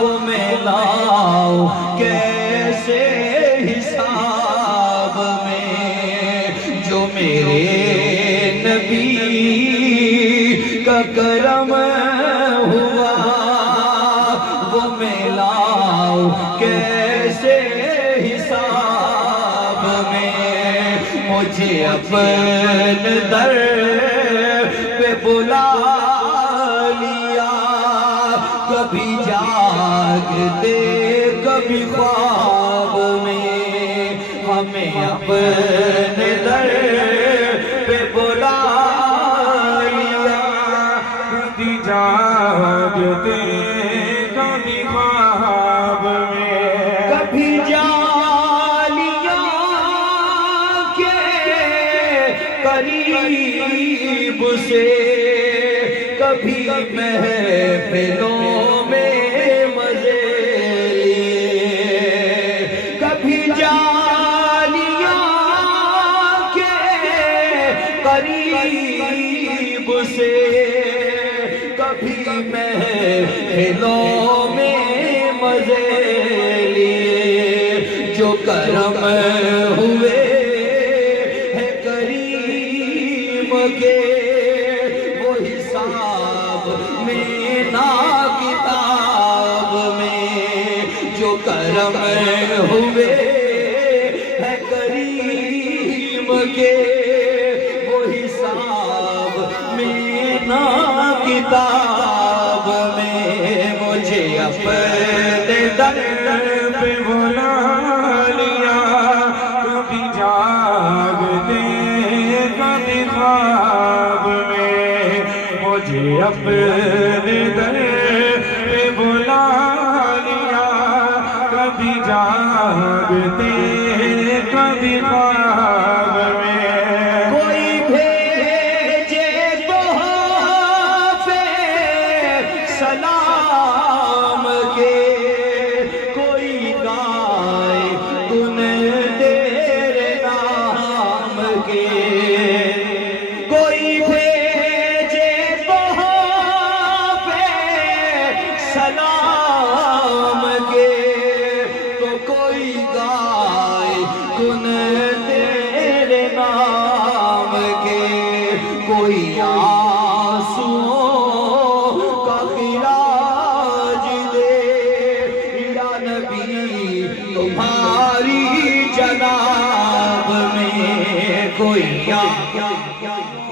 وہ میں لاؤں کیسے حساب میں، جو میرے نبی کا کرم ہوا، وہ میں لاؤں کیسے حساب میں۔ مجھے اپنے در پہ بلا کبھی جاگتے کبھی خواب میں، ہمیں اپنے در پہ بلا لیا، کبھی جاگتے کبھی خواب میں، کبھی جالیاں کے قریب سے، کبھی محفلوں میں مزے لیے، کبھی جالیاں کے قریب سے، کبھی محفلوں میں مزے لیے، جو کرم ہوئے ہیں کریم کے، وہ حساب میں نہ کتاب میں، جو کرم ہوئے ہیں کریم کے، وہ حساب میں نہ کتاب میں۔ مجھے اپنے در پہ بلا لیا، کبھی جاگتے کبھی خواب میں، مجھے اپنے در پہ بلا لیا، کبھی جاگتے کبھی خواب میں۔ کوئی بھیجے تحفے سلام کے، کوئی گائے گن تیرے نام کے، کوئی بھیجے تحفے سلام کے، تو کوئی گائے گن تیرے نام کے، کوئی آنسوؤں کا خراج دے یا نبی تمہاری جناب میں، کوئی آنسوؤں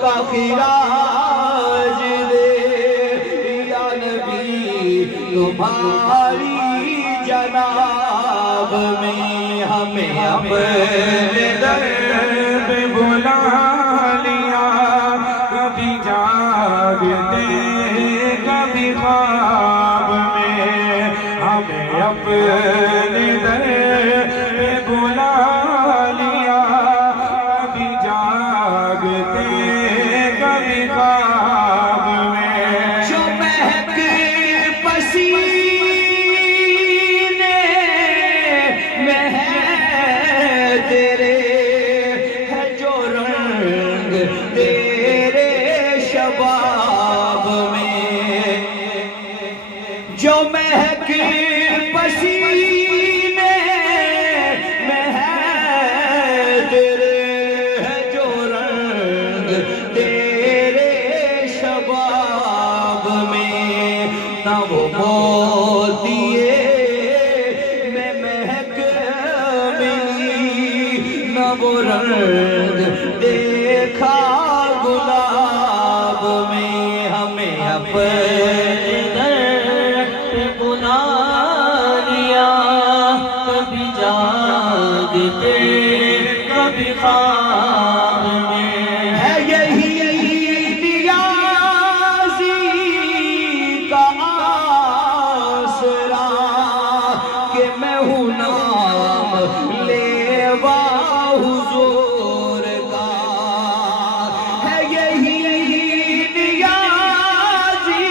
کا خراج دے یا نبی تمہاری جناب میں۔ ہمیں اپنے در پہ بلا لیا، کبھی جاگتے کبھی خواب میں، ہمیں اپنے در پہ بلا لیا، کبھی جاگتے کبھی خواب میں۔ جو مہک پسینے میں ہے تیرے، ہے جو رنگ تیرے شباب میں، جو مہک پسینے میں ہے تیرے، ہے جو رنگ تیرے شباب میں، نہ وہ موتیے میں مہک ملی، نہ وہ رنگ دیکھا گلاب میں۔ ہمیں اپنے در پہ بلا لیا، کبھی جاگتے کبھی خواب میں، ہے یہی نیازی کا آسرا کہ میں ہوں نام لیوا حضور کا، ہے یہی نیازی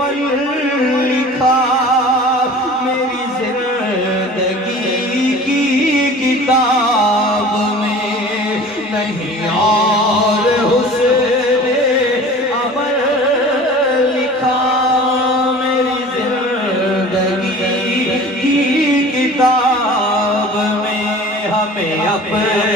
عمل لکھا میری زندگی کی کتاب میں، نہیں اور حسن عمل لکھا میری زندگی کی کتاب میں، ہمیں اپنے